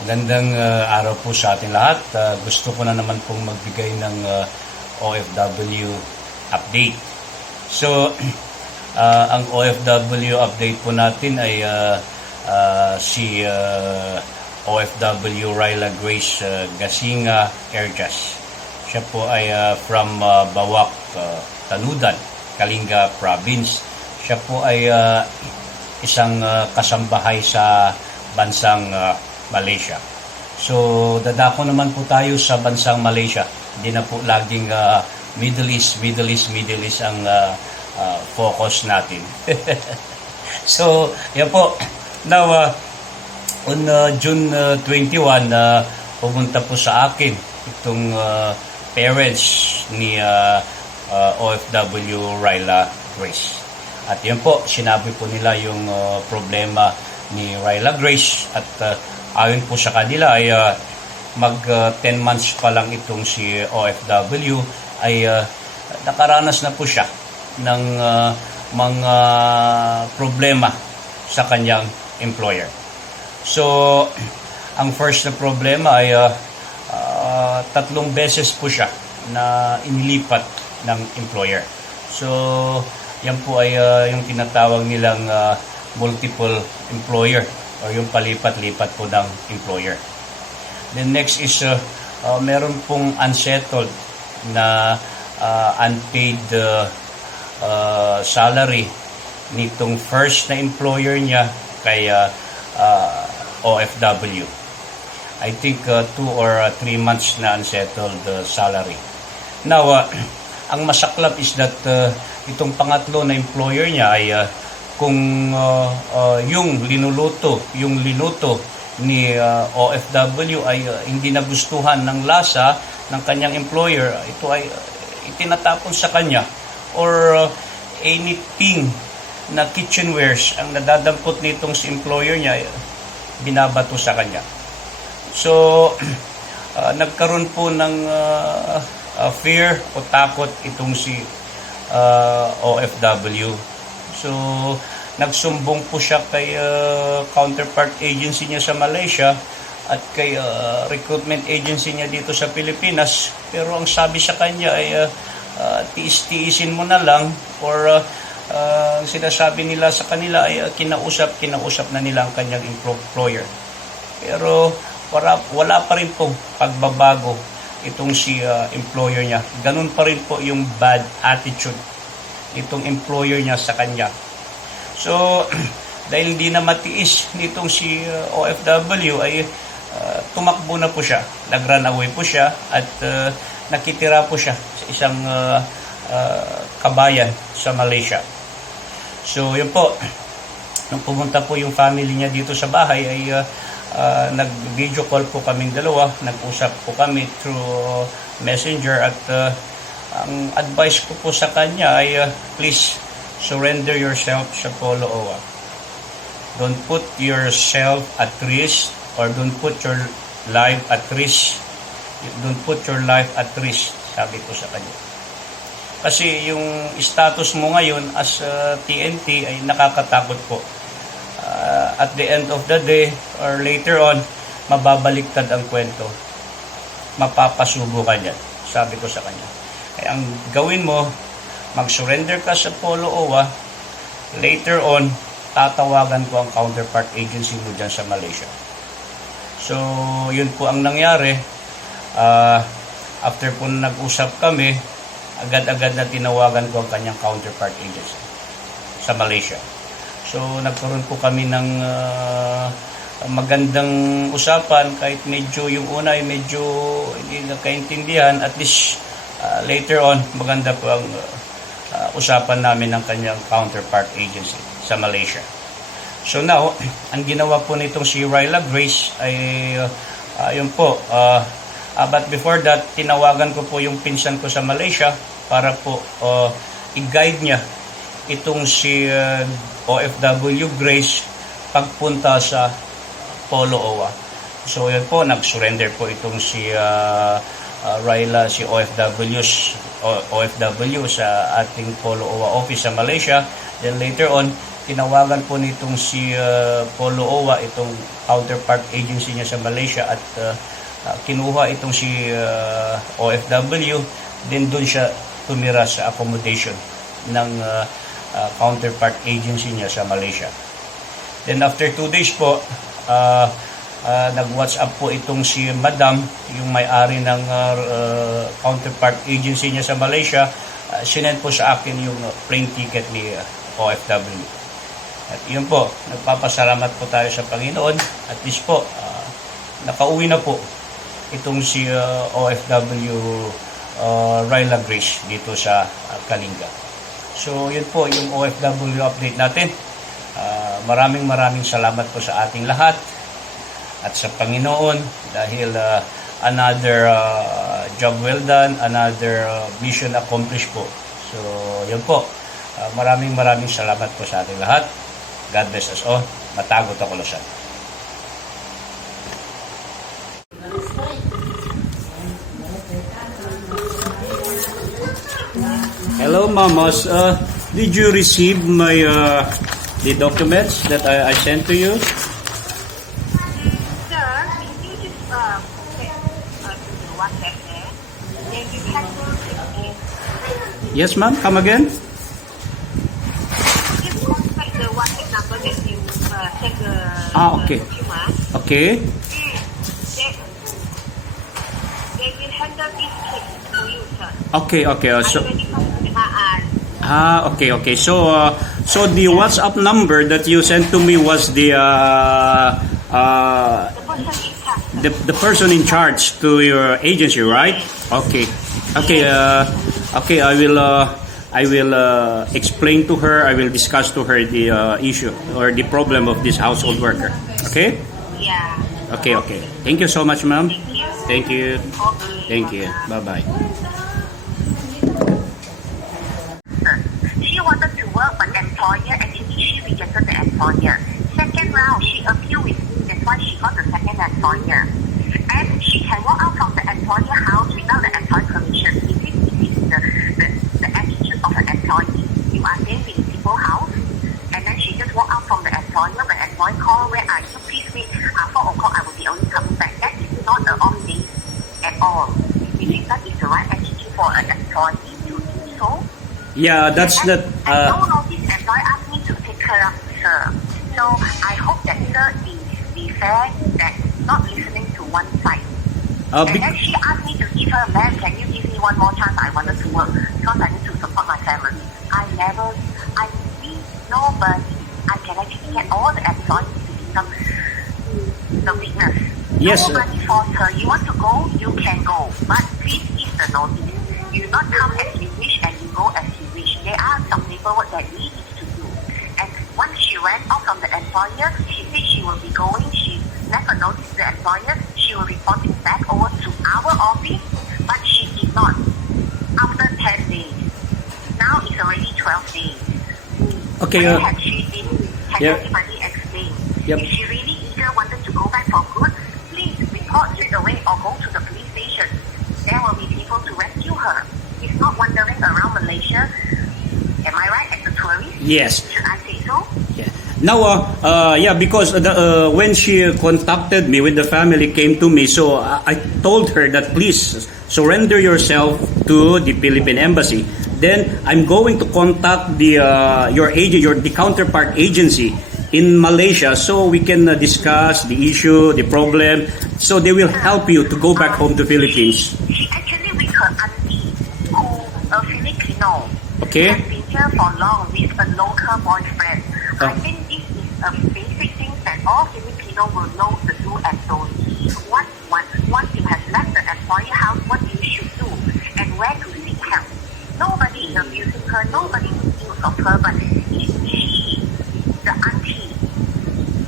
Magandang araw po sa ating lahat. Gusto ko na naman pong magbigay ng OFW update. So, ang OFW update po natin ay si OFW Ryla Grace Gasinga Erjas. Siya po ay from Bawak, Tanudan, Kalinga Province. Siya po ay isang kasambahay sa bansang Malaysia. So, dadako naman po tayo sa bansang Malaysia. Hindi na po laging Middle East ang focus natin. So, yan po. Now, on June 21, pumunta po sa akin itong parents ni OFW Ryla Grace. At yan po, sinabi po nila yung problema ni Ryla Grace at ayon po sa kanila ay mag 10 months pa lang itong si OFW ay nakaranas na po siya ng mga problema sa kanyang employer. So, ang first na problema ay 3 beses po siya na inilipat ng employer. So, yan po ay yung tinatawag nilang multiple employer o yung palipat-lipat po ng employer. Then next is meron pong unsettled na unpaid salary nitong first na employer niya kay OFW. I think 2 or 3 months na unsettled salary. Now, ang masaklap is that itong pangatlo na employer niya ay kung yung linuto ni OFW ay hindi nagustuhan ng lasa ng kanyang employer, ito ay itinatapon sa kanya, or anything na kitchenwares ang nadadampot nitong si employer niya, binabato sa kanya. So, nagkaroon po ng fear o takot itong si OFW. So, nagsumbong po siya kay counterpart agency niya sa Malaysia at kay recruitment agency niya dito sa Pilipinas. Pero ang sabi sa kanya ay tiis-tiisin mo na lang, or sinasabi nila sa kanila ay kinausap na nila ang kanyang employer. Pero wala pa rin pong pagbabago itong si employer niya. Ganun pa rin po yung bad attitude itong employer niya sa kanya. So, dahil hindi na matiis nitong si OFW ay tumakbo na po siya. Nag-run away po siya at nakitira po siya sa isang kabayan sa Malaysia. So, yun po. Nung pumunta po yung family niya dito sa bahay ay nag-video call po kaming dalawa. Nag-usap po kami through messenger at ang advice ko po sa kanya ay please surrender yourself sa Polo OWA. Don't put yourself at risk, or don't put your life at risk. Don't put your life at risk, sabi ko sa kanya. Kasi yung status mo ngayon as TNT ay nakakatakot po. At the end of the day or later on, mababaliktad ang kwento. Mapapasubo ka niyan, sabi ko sa kanya. Kaya ang gawin mo, mag-surrender ka sa Polo OWA. Later on, tatawagan ko ang counterpart agency mo dyan sa Malaysia. So, yun po ang nangyari. After po nag-usap kami, agad-agad na tinawagan ko ang kanyang counterpart agency sa Malaysia. So, nagkaroon po kami ng magandang usapan, kahit medyo yung una ay medyo hindi nagkaintindihan. At least later on, maganda po ang usapan namin ng kanyang counterpart agency sa Malaysia. So now, ang ginawa po nitong si Ryla Grace ay yun po, but before that, tinawagan ko po yung pinsan ko sa Malaysia para po i-guide niya itong si OFW Grace pagpunta sa Polo OWA. So yun po, nag-surrender po itong si Ryla, si OFW sa ating Polo OWA office sa Malaysia. Then later on, tinawagan po nitong si Polo Owa, itong counterpart agency niya sa Malaysia, at kinuha itong si OFW, then doon siya tumira sa accommodation ng counterpart agency niya sa Malaysia. Then after 2 days po, nag-WhatsApp po itong si Madam, yung may-ari ng counterpart agency niya sa Malaysia. Sinend po sa akin yung plane ticket ni OFW. At yun po, nagpapasalamat po tayo sa Panginoon. At least po, nakauwi na po itong si OFW Ryla Grace dito sa Kalinga. So yun po yung OFW update natin. Maraming salamat po sa ating lahat at sa Panginoon dahil another job well done, another mission accomplished po. So yun po, maraming salamat po sa ating lahat. God bless us all. Matagot ako Kolosan. Hello, mamas. Did you receive my the documents that I sent to you? Sir, you just check the WhatsApp there. Then you can go to Yes, ma'am. Come again. just contact the WhatsApp number that you check the Okay. document. Okay. They will handle this case for you, sir. Okay. So. Okay. Okay. So the WhatsApp number that you sent to me was the The person in charge, the person in charge sir. to your agency, right? Okay. I will explain to her. I will discuss to her the issue or the problem of this household worker. Okay? Yeah. Okay. Thank you so much, ma'am. Thank you. Thank you. Okay. Bye. She wanted to work, but employer actually she rejected the employer. Second round, she appealed with me. That's why she got the second employer. And she can walk out from the employer house without the employer permission. This is the attitude of an employee. You are there in people house, and then she just walk out from the employer. The employer call, where are you? Please wait. 4 o'clock, I will be only coming back. That is not an off day at all. You think that is the right attitude for an employee to do so? Yeah, that's that. I don't know this employer asked me to take care of sir. So I hope that sir be fair, that not listening to one side. And then she asked me to give her, ma'am, can you give me one more chance? I wanted to work because I need to support my family. I need nobody. I can actually get all the employees to become the witness. Yes. Nobody forced her. You want to go, you can go. But please give the notice. You not come as you wish and you go as you wish. There are some paperwork that we need to do. And once she ran out from the employer, she said she will be going. She left a notice to the employer. She will report it back over to our office, but she did not. After 10 days. Now it's already 12 days. Okay. Where had she been? Can Yeah. anybody explain? Yep. If she really eager wanted to go back for good, please report straight away or go to the police station. There will be people to rescue her. It's not wandering around Malaysia. Am I right, as a tourist? Yes. Should I say so? Yeah. Now, because when she contacted me, when the family came to me, so I told her that please surrender yourself to the Philippine Embassy. Then I'm going to contact the counterpart agency in Malaysia, so we can discuss the issue, the problem, so they will help you to go back home to Philippines. She actually with her auntie, who a Filipino. Okay. Has been here for long with a local boyfriend. I Oh. think this is a basic thing that all Filipino will know the do and don't. Once you have left the employer house, what you should do and where to seek help. Nobody is abusing her, nobody thinks of her, but she, the auntie,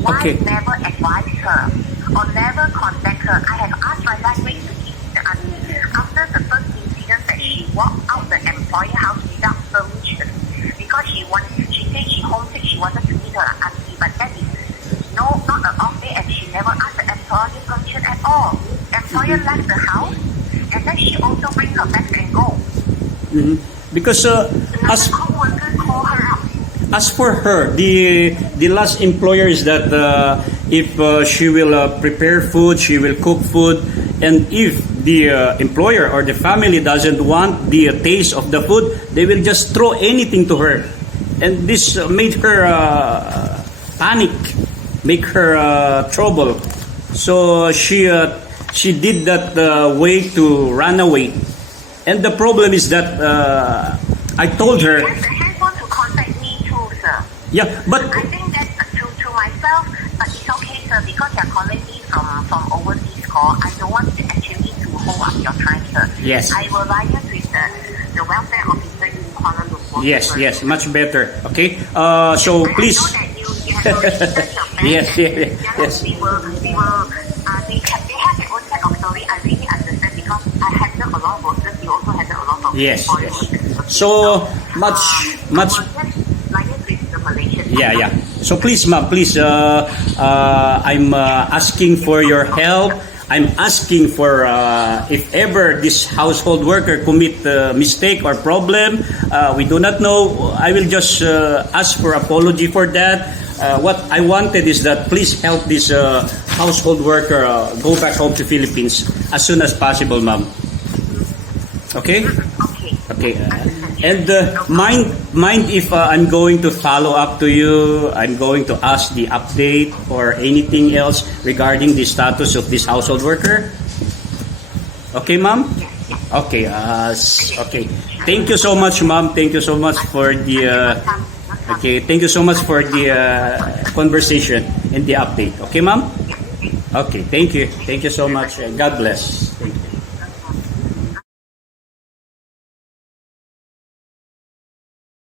why Okay. never advise her or never contact her? I have asked my language to keep the auntie. After the first incident that she walked out the employer house without permission, because she said she homesick, she wanted to meet her auntie, but that is not an off day, and she never asked the employer permission at all. Employer left the house, and then she also bring her back and go. Because Another as co-worker call her up. as for her, the last employer is that if she will prepare food, she will cook food, and if the employer or the family doesn't want the taste of the food, they will just throw anything to her, and this made her panic, make her trouble. So she did that way to run away, and the problem is that I told her. Yes, the handphone to contact me too, sir. Yeah, but I think that's to myself, but it's okay, sir, because you're calling me from overseas call. I don't want to actually to hold up your time, sir. Yes. I will liaise with the welfare officer in Kuala Lumpur. yes, much better. Okay, so please. I know that you have already done your best. Yes, and yes. they have their own set of story. I really understand because I handle a lot of workers. You also handle a lot of Yes, foreign yes. workers. Okay, So much. I will just liaise with the Malaysian. Yeah. So please, ma'am, please, I'm asking for your help. I'm asking for if ever this household worker commit mistake or problem, we do not know. I will just ask for apology for that. What I wanted is that please help this household worker go back home to Philippines as soon as possible, ma'am. Okay? Okay. Okay. And mind if I'm going to follow up to you, I'm going to ask the update or anything else regarding the status of this household worker? Okay, ma'am? Okay. Okay. Thank you so much, ma'am. Thank you so much for the okay. Thank you so much for the conversation and the update. Okay, ma'am? Okay. Thank you. Thank you so much. God bless.